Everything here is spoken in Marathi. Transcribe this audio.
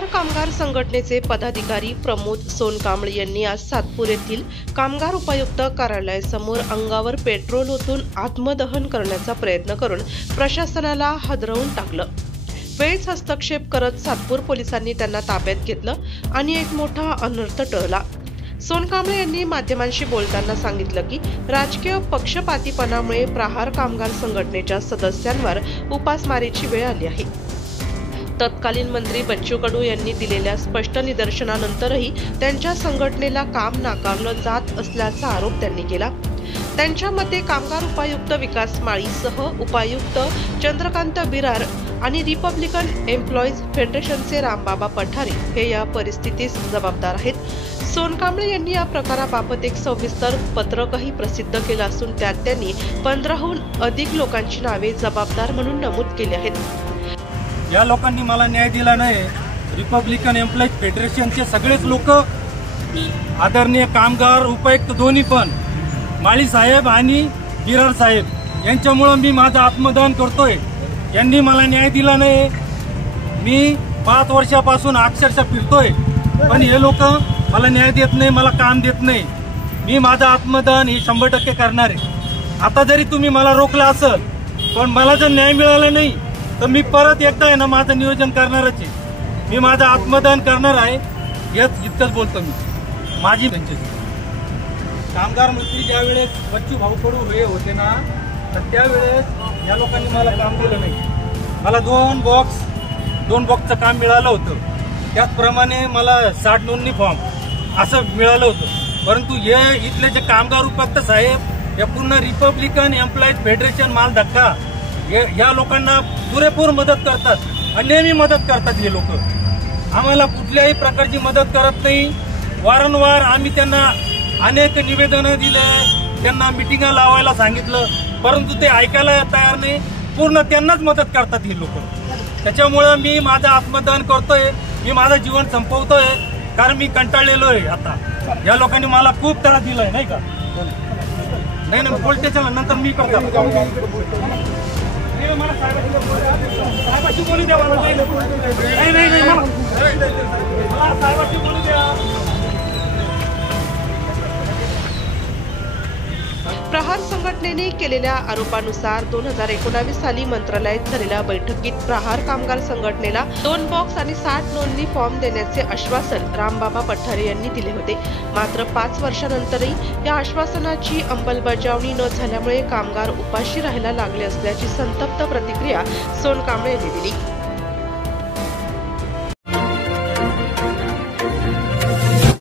प्रहार कामगार संघटनेचे पदाधिकारी प्रमोद सोनकांबळे यांनी आज सातपूर येथील कामगार उपायुक्त कार्यालयासमोर अंगावर पेट्रोल ओतून आत्मदहन करण्याचा प्रयत्न करून प्रशासनाला हादरवून टाकलं। वेळीच हस्तक्षेप करत सातपूर पोलिसांनी त्यांना ताब्यात घेतलं आणि एक मोठा अनर्थ टळला। सोनकांबळे यांनी माध्यमांशी बोलताना सांगितलं की राजकीय पक्षपातीपणामुळे प्रहार कामगार संघटनेच्या सदस्यांवर उपासमारीची वेळ आली आहे। तत्कालीन मंत्री बच्चू कडू यांनी दिलेल्या स्पष्ट निदर्शनानंतरही त्यांच्या संघटनेला काम नाकारलं जात असल्याचा आरोप त्यांनी केला। त्यांच्या मते कामगार उपायुक्त विकास माळीसह उपायुक्त चंद्रकांत बिरार आणि रिपब्लिकन एम्प्लॉईज फेडरेशनचे रामबाबा पठारे हे या परिस्थितीस जबाबदार आहेत। सोनकांबळे यांनी या प्रकाराबाबत एक सविस्तर पत्रकही प्रसिद्ध केलं असून त्यात त्यांनी 15हून अधिक लोकांची नावे जबाबदार म्हणून नमूद केली आहेत। या लोकांनी मला न्याय दिला नाही। रिपब्लिकन एम्प्लॉईज फेडरेशनचे सगळेच लोक, आदरणीय कामगार उपायुक्त दोन्ही पण माळी साहेब आणि बिरार साहेब यांच्यामुळे मी माझं आत्मदहन करतोय। यांनी मला न्याय दिला नाही। मी 5 वर्षापासून अक्षरशः फिरतोय, पण हे लोक मला न्याय देत नाही, मला काम देत नाही। मी माझं आत्मदहन हे 100% करणार आहे। आता जरी तुम्ही मला रोखलं असेल, पण मला जर न्याय मिळाला नाही तर मी परत एकदा आहे ना माझं नियोजन करणारच आहे। मी माझं आत्मदहन करणार आहे, हेच इतकंच बोलतो मी। माझी कामगार मंत्री ज्यावेळेस बच्चू भाऊ कडू हे होते ना, तर त्यावेळेस या लोकांनी मला काम दिलं नाही। मला 2 बॉक्सचं काम मिळालं होतं। त्याचप्रमाणे मला 60 नोंदणी फॉर्म असं मिळालं होतं। परंतु हे इथले जे कामगार उपायुक्त साहेब या पूर्ण रिपब्लिकन एम्प्लॉईज फेडरेशन माल धक्का या लोकांना पुरेपूर मदत करतात आणि नेहमी मदत करतात। हे लोक आम्हाला कुठल्याही प्रकारची मदत करत नाही। वारंवार आम्ही त्यांना अनेक निवेदनं दिले, त्यांना मिटिंगा लावायला सांगितलं, परंतु ते ऐकायला तयार नाही। पूर्ण त्यांनाच मदत करतात हे लोक। त्याच्यामुळे मी माझं आत्मदहन करतोय, मी माझं जीवन संपवतोय, कारण मी कंटाळलेलो आहे। आता या लोकांनी मला खूप त्रास दिलाय, नाही का? नाही पोलीस स्टेशनला नंतर मी करतो। मला साहेबाशी बोलू द्या, नाही मला साहेबाशी बोलू द्या। प्रहार संघटनेने केलेल्या आरोपानुसार 2019 साली मंत्रालयात झालेल्या बैठकीत प्रहार कामगार संघटनेला 2 बॉक्स आणि 60 नोंदणी फॉर्म देण्याचे आश्वासन रामबाबा पठारे यांनी दिले होते। मात्र 5 वर्षानंतरही या आश्वासनाची अंमलबजावणी न झाल्यामुळे कामगार उपाशी राहायला लागले असल्याची संतप्त प्रतिक्रिया सोनकांबळे यांनी दिली।